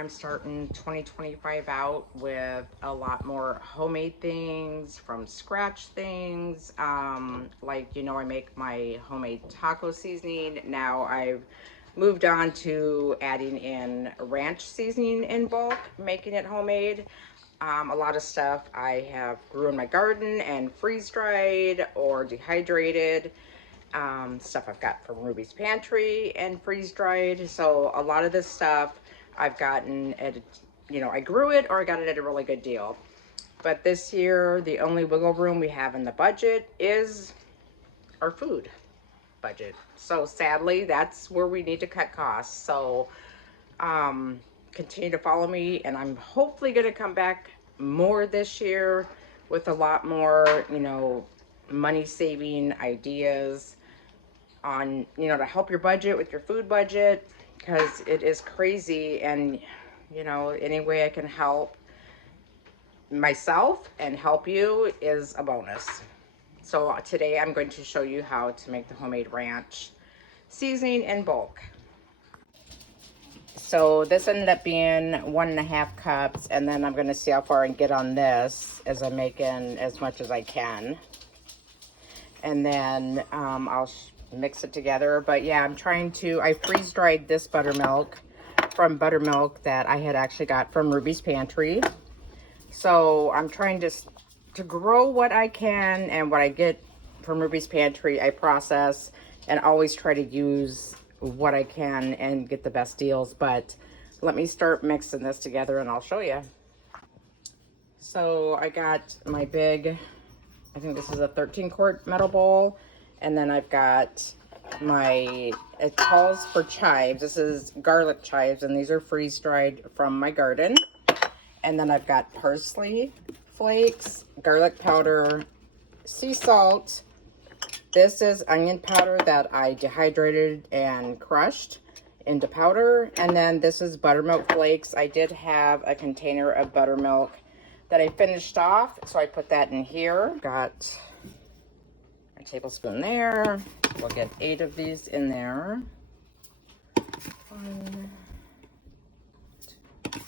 I'm starting 2025 out with a lot more homemade things, from scratch things. Like, you know, I make my homemade taco seasoning. Now I've moved on to adding in ranch seasoning in bulk, making it homemade. A lot of stuff I have grew in my garden and freeze dried or dehydrated. Stuff I've got from Ruby's Pantry and freeze dried. So a lot of this stuff I've gotten at, you know, I grew it or I got it at a really good deal. But this year, the only wiggle room we have in the budget is our food budget. So sadly, that's where we need to cut costs. So continue to follow me, and I'm hopefully going to come back more this year with a lot more, you know, money saving ideas on, you know, to help your budget with your food budget, because it is crazy. And, you know, any way I can help myself and help you is a bonus. So today I'm going to show you how to make the homemade ranch seasoning in bulk. So this ended up being 1.5 cups, and then I'm going to see how far I can get on this as I'm making as much as I can. And then I'll mix it together. But yeah, I freeze dried this buttermilk from Buttermilk that I had actually got from Ruby's Pantry. So I'm trying to grow what I can, and what I get from Ruby's Pantry I process, and always try to use what I can and get the best deals. But let me start mixing this together and I'll show you. So I got my big, I think this is a 13-quart metal bowl, and then I've got it calls for chives. This is garlic chives, and these are freeze dried from my garden. And then I've got parsley flakes, garlic powder, sea salt. This is onion powder that I dehydrated and crushed into powder. And then this is buttermilk flakes. I did have a container of buttermilk that I finished off, so I put that in here. Got a tablespoon there. We'll get 8 of these in there. 1, 2.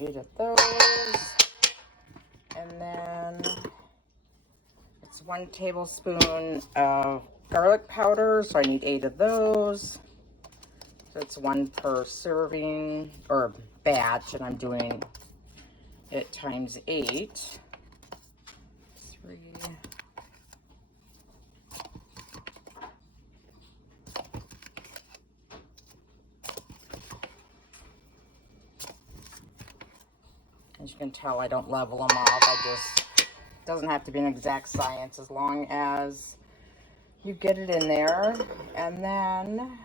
Eight of those, and then it's 1 tablespoon of garlic powder, so I need 8 of those. So it's 1 per serving or batch, and I'm doing it times 8. 3. As you can tell, I don't level them off. It doesn't have to be an exact science as long as you get it in there. And then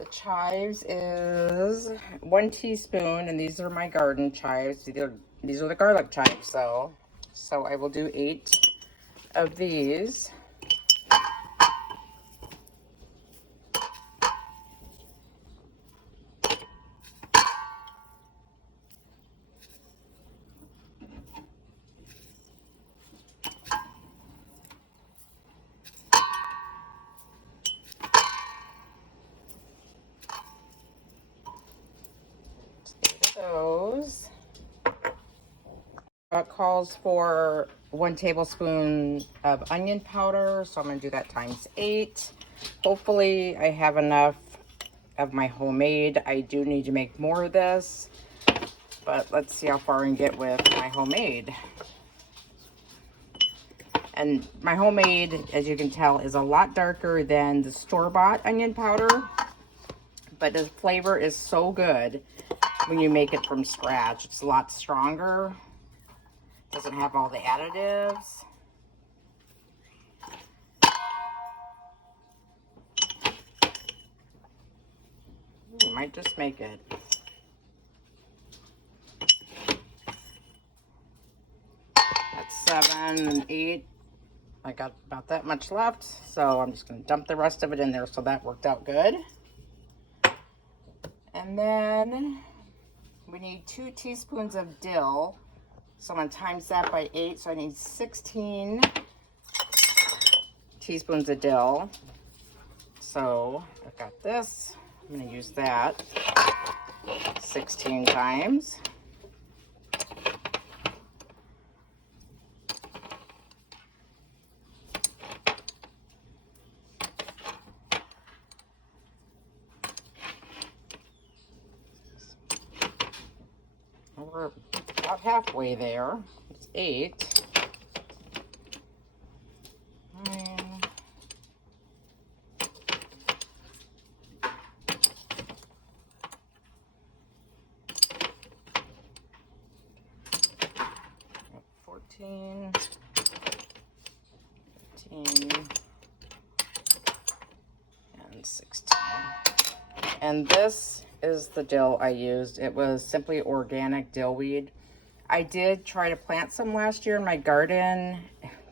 the chives is 1 teaspoon, and these are my garden chives. These are the garlic chives, so I will do 8 of these. Those. It calls for 1 tablespoon of onion powder, so I'm going to do that times 8. Hopefully I have enough of my homemade. I do need to make more of this, but let's see how far I can get with my homemade. And my homemade, as you can tell, is a lot darker than the store-bought onion powder, but the flavor is so good when you make it from scratch. It's a lot stronger. Doesn't have all the additives. You might just make it. That's 7 and 8. I got about that much left, so I'm just going to dump the rest of it in there. So that worked out good. And then We need 2 teaspoons of dill. So I'm going to times that by 8. So I need 16 teaspoons of dill. So I've got this. I'm going to use that 16 times. We're about halfway there. It's 8. 9. 14. 15. And 16. And this is the dill I used. It was simply organic dill weed. I did try to plant some last year in my garden.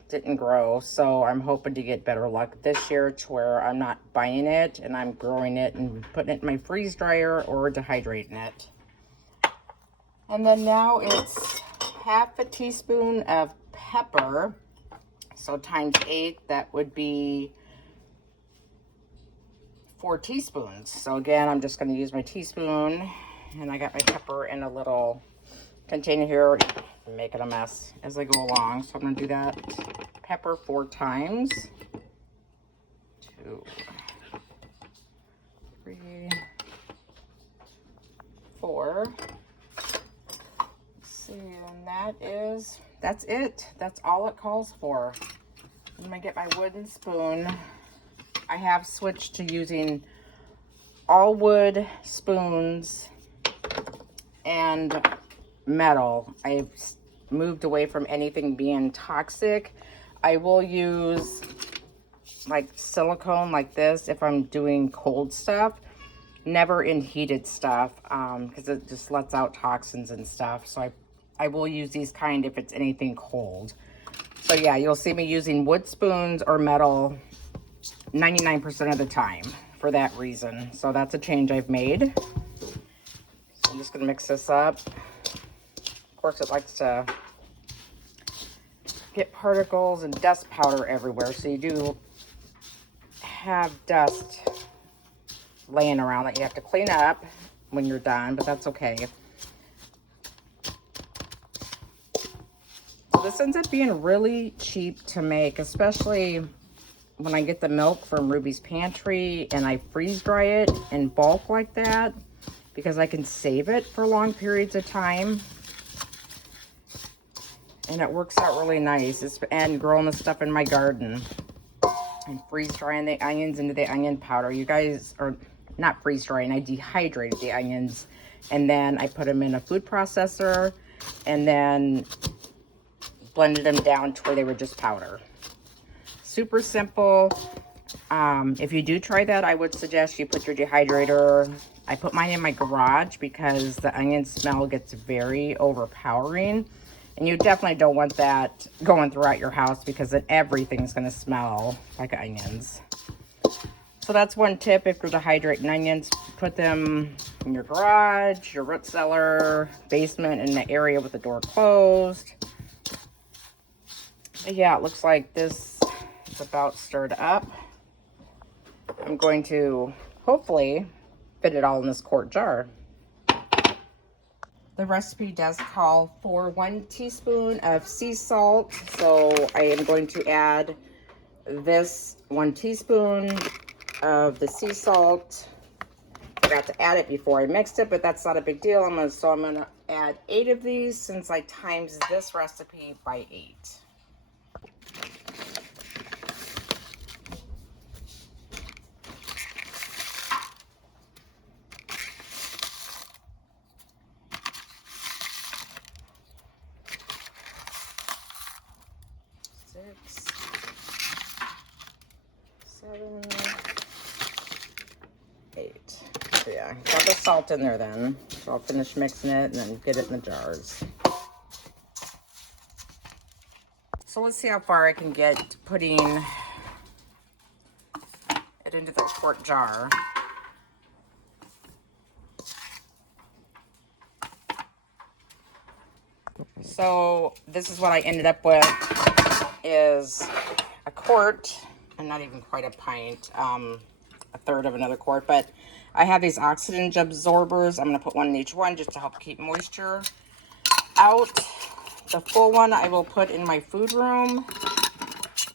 Didn't grow, so I'm hoping to get better luck this year to where I'm not buying it and I'm growing it and putting it in my freeze dryer or dehydrating it. And then now it's half a teaspoon of pepper. So times 8, that would be 4 teaspoons. So again, I'm just going to use my teaspoon, and I got my pepper in a little container here. I'm making a mess as I go along, so I'm going to do that. Pepper 4 times. 2, 3, 4. Let's see, and that's it. That's all it calls for. I'm going to get my wooden spoon. I have switched to using all wood spoons and metal. I've moved away from anything being toxic. I will use like silicone like this if I'm doing cold stuff, never in heated stuff, because it just lets out toxins and stuff. So I will use these kind if it's anything cold. So yeah, you'll see me using wood spoons or metal 99% of the time for that reason. So that's a change I've made. So I'm just gonna mix this up. Of course, it likes to get particles and dust powder everywhere. So you do have dust laying around that you have to clean up when you're done, but that's okay. So this ends up being really cheap to make, especially when I get the milk from Ruby's Pantry and I freeze dry it in bulk like that, because I can save it for long periods of time. And it works out really nice. And growing the stuff in my garden and freeze drying the onions into the onion powder. You guys are not freeze drying, I dehydrated the onions and then I put them in a food processor and then blended them down to where they were just powder. Super simple. If you do try that, I would suggest you put your dehydrator. I put mine in my garage because the onion smell gets very overpowering. And you definitely don't want that going throughout your house because then everything's going to smell like onions. So that's one tip. If you're dehydrating onions, put them in your garage, your root cellar, basement, in the area with the door closed. Yeah, it looks like this is about stirred up. I'm going to hopefully fit it all in this quart jar. The recipe does call for 1 teaspoon of sea salt, so I am going to add this 1 teaspoon of the sea salt. Forgot to add it before I mixed it, but that's not a big deal. I'm gonna add 8 of these since I times this recipe by 8. So yeah, got the salt in there then. So I'll finish mixing it and then get it in the jars. So let's see how far I can get putting it into the quart jar. So this is what I ended up with, is a quart, and not even quite a pint, a third of another quart, but I have these oxygen absorbers. I'm going to put one in each one just to help keep moisture out. The full one I will put in my food room,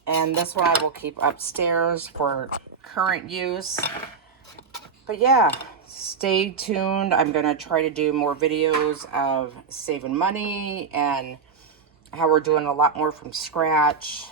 and this one I will keep upstairs for current use. But yeah, stay tuned. I'm going to try to do more videos of saving money and how we're doing a lot more from scratch.